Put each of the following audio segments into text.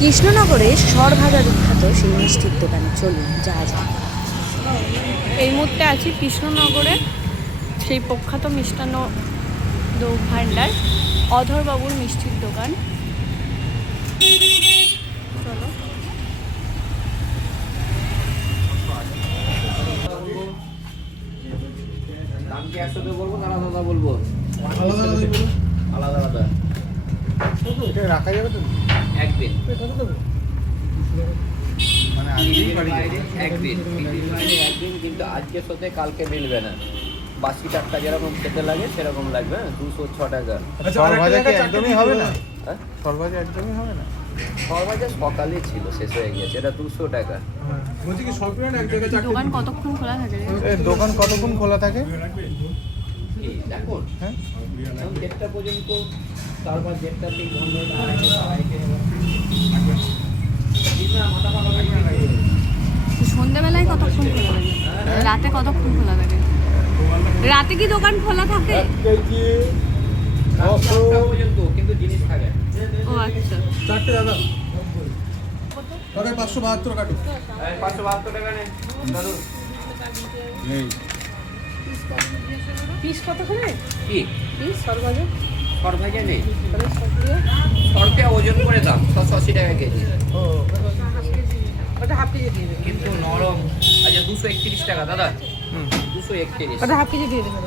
কৃষ্ণনগরে সরভাজা বিখ্যাত সেই মিষ্টির দোকানে চলুন যা যা। এই মুহূর্তে আছি কৃষ্ণনগরে সেই প্রখ্যাত মিষ্টান্ন ভাণ্ডার অধরবাবুর মিষ্টির দোকান। চলো দাম কি একসাথে বলবো না আলাদা বলবো? আলাদা আলাদা এটা রাখা যাবে তো একদিন মানে আজকেই বাড়ি একদিন একদিন, কিন্তু আজকের সাথে কালকে মিলবে না। বাসি টাটকা যেরকম খেতে লাগে সেরকম লাগবে। 206 টাকা। সরভাজা কি একদমই হবে না? হ্যাঁ, সরভাজা একদমই হবে না? সরভাজা সকালে ছিল, শেষ হয়ে গেছে। এটা 200 টাকা। বলছি কি সব এক জায়গায় দোকান কতক্ষণ খোলা থাকে? দোকান কতক্ষণ খোলা থাকে? কি দেখুন, হ্যাঁ, এখন 1টা পর্যন্ত, তারপর 1টা থেকে বন্ধ হয়ে সন্ধ্যাবেলায় কতক্ষণ খোলা থাকে? রাতে কতক্ষণ খোলা থাকে? রাতে কি দোকান খোলা থাকে? 4টা পর্যন্ত, কিন্তু জিনিস থাকে। ও আচ্ছা। চারটে দাদা তবে 572 কাটো। 572 টাকা নেন দাদু। নেই পিস কত করে? কি পিস সরভাজা? সরভাজা নেই, সরকে ওজন করে দাম 180 টাকা কেজি। ওটা হাফ কেজি দিয়ে দেবেন। কিন্তু নরম। আচ্ছা 231 টাকা দাদা। 231। ওটা হাফ কেজি দিয়ে দেবেন।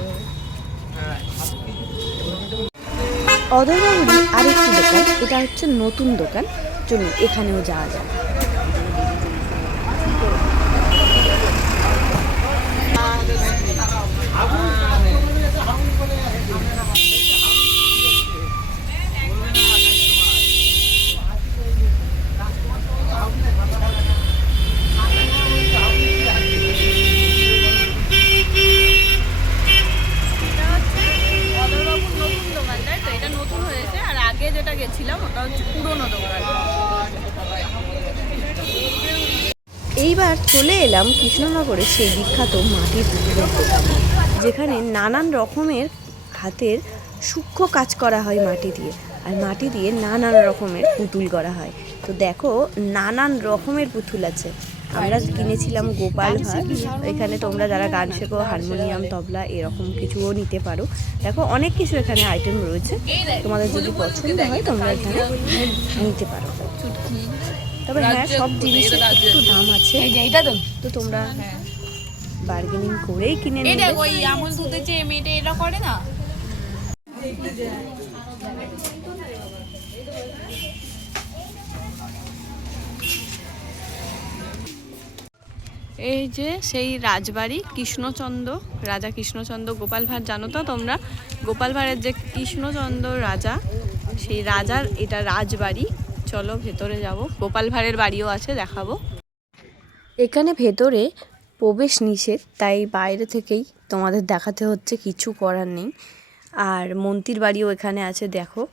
অধরবাবুরই আরেকটি দোকান, এটা হচ্ছে নতুন দোকান, চলুন এখানেও যাওয়া যায়। যেটা গেছিলাম ওটা হচ্ছে পুরনো দোকান। এইবার চলে এলাম কৃষ্ণনগরে সেই বিখ্যাত মাটির পুতুলের দোকানে, যেখানে নানান রকমের হাতের সূক্ষ্ম কাজ করা হয় মাটি দিয়ে, আর মাটি দিয়ে নানান রকমের পুতুল করা হয়। তো দেখো নানান রকমের পুতুল আছে। আমরা কিনেছিলাম গোপাল ভাঁড়। এখানে তোমরা যারা গান শেখো, হারমোনিয়াম, তবলা এরকম কিছুও নিতে পারো। দেখো অনেক কিছু এখানে আইটেম রয়েছে, তোমাদের যদি পছন্দ হয় তোমরা এখানে নিতে পারো। তবে হ্যাঁ, সব জিনিসের একটু দাম আছে, তো তোমরা বার্গেনিং করেই কিনে নেবে। ওই আমুল দুধের যে মেয়েটা এটা করে না, এই যে সেই রাজবাড়ি কৃষ্ণচন্দ্র, রাজা কৃষ্ণচন্দ্র গোপাল ভাঁড়। জানো তো তোমরা গোপাল ভাঁড়ের যে কৃষ্ণচন্দ্র রাজা, সেই রাজার এটা রাজবাড়ি। চলো ভেতরে যাব, গোপাল ভাঁড়ের বাড়িও আছে, দেখাবো। এখানে ভেতরে প্রবেশ নিষেধ, তাই বাইরে থেকেই তোমাদের দেখাতে হচ্ছে, কিছু করার নেই। আর মন্ত্রীর বাড়িও এখানে আছে দেখো।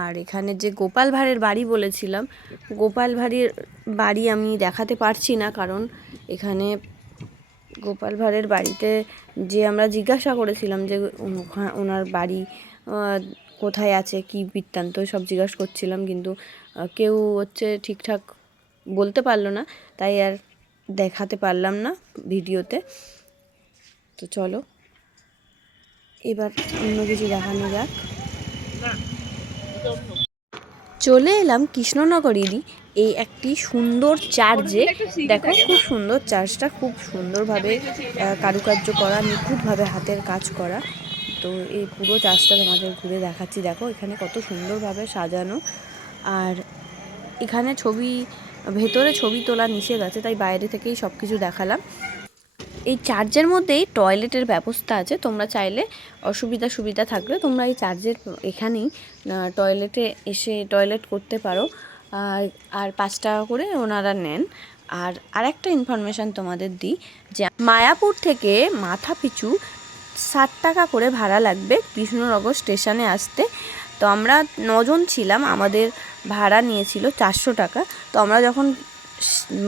আর এখানে যে গোপাল ভাঁড়ের বাড়ি বলেছিলাম, গোপাল ভাঁড়ের বাড়ি আমি দেখাতে পারছি না, কারণ এখানে গোপাল ভাঁড়ের বাড়িতে যে আমরা জিজ্ঞাসা করেছিলাম যে ওনার বাড়ি কোথায় আছে, কি বৃত্তান্ত, সব জিজ্ঞাসা করছিলাম, কিন্তু কেউ হচ্ছে ঠিকঠাক বলতে পারলো না, তাই আর দেখাতে পারলাম না ভিডিওতে। তো চলো এবার অন্য কিছু দেখানো যাক। চলে এলাম কৃষ্ণনগরেরই এই একটি সুন্দর চার্চে। দেখো খুব সুন্দর চার্চটা, খুব সুন্দরভাবে কারুকার্য করা, নিখুঁতভাবে হাতের কাজ করা। তো এই পুরো চার্চটা তোমাদের ঘুরে দেখাচ্ছি। দেখো এখানে কত সুন্দরভাবে সাজানো, আর এখানে ভেতরে ছবি তোলা নিষেধ আছে, তাই বাইরে থেকেই সব কিছু দেখালাম। এই চার্চের মধ্যেই টয়লেটের ব্যবস্থা আছে, তোমরা চাইলে সুবিধা থাকলে তোমরা এই চার্চের এখানেই টয়লেটে এসে টয়লেট করতে পারো। আর 5 টাকা করে ওনারা নেন। আর আরেকটা ইনফরমেশান তোমাদের দিই, যে মায়াপুর থেকে মাথা পিছু 60 টাকা করে ভাড়া লাগবে কৃষ্ণনগর স্টেশনে আসতে। তো আমরা 9 জন ছিলাম, আমাদের ভাড়া নিয়েছিল 400 টাকা। তো আমরা যখন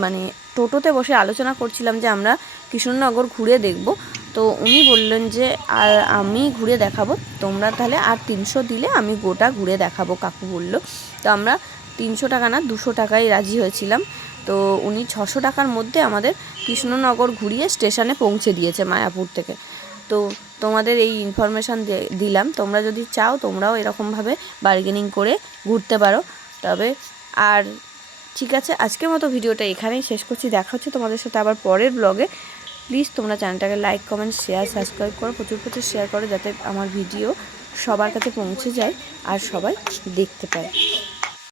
মানে টোটোতে বসে আলোচনা করছিলাম যে আমরা কৃষ্ণনগর ঘুরে দেখব, তো উনি বললেন যে আর আমি ঘুরে দেখাবো, তোমরা তাহলে আর 300 দিলে আমি গোটা ঘুরে দেখাবো, কাকু বললো। তো আমরা 300 টাকা না 200 টাকায় রাজি হয়েছিলাম। তো উনি 600 টাকার মধ্যে আমাদের কৃষ্ণনগর ঘুরিয়ে স্টেশনে পৌঁছে দিয়েছে মায়াপুর থেকে। তো তোমাদের এই ইনফরমেশান দিলাম, তোমরা যদি চাও তোমরাও এরকমভাবে বার্গেনিং করে ঘুরতে পারো। তবে আর ঠিক আছে, আজকের মতো ভিডিওটা এখানেই শেষ করছি। দেখা হচ্ছে তোমাদের সাথে আবার পরের ব্লগে। প্লিজ তোমরা চ্যানেলটাকে লাইক, কমেন্ট, শেয়ার, সাবস্ক্রাইব করো, প্রচুর প্রচুর শেয়ার করো, যাতে আমার ভিডিও সবার কাছে পৌঁছে যায় আর সবাই দেখতে পায়।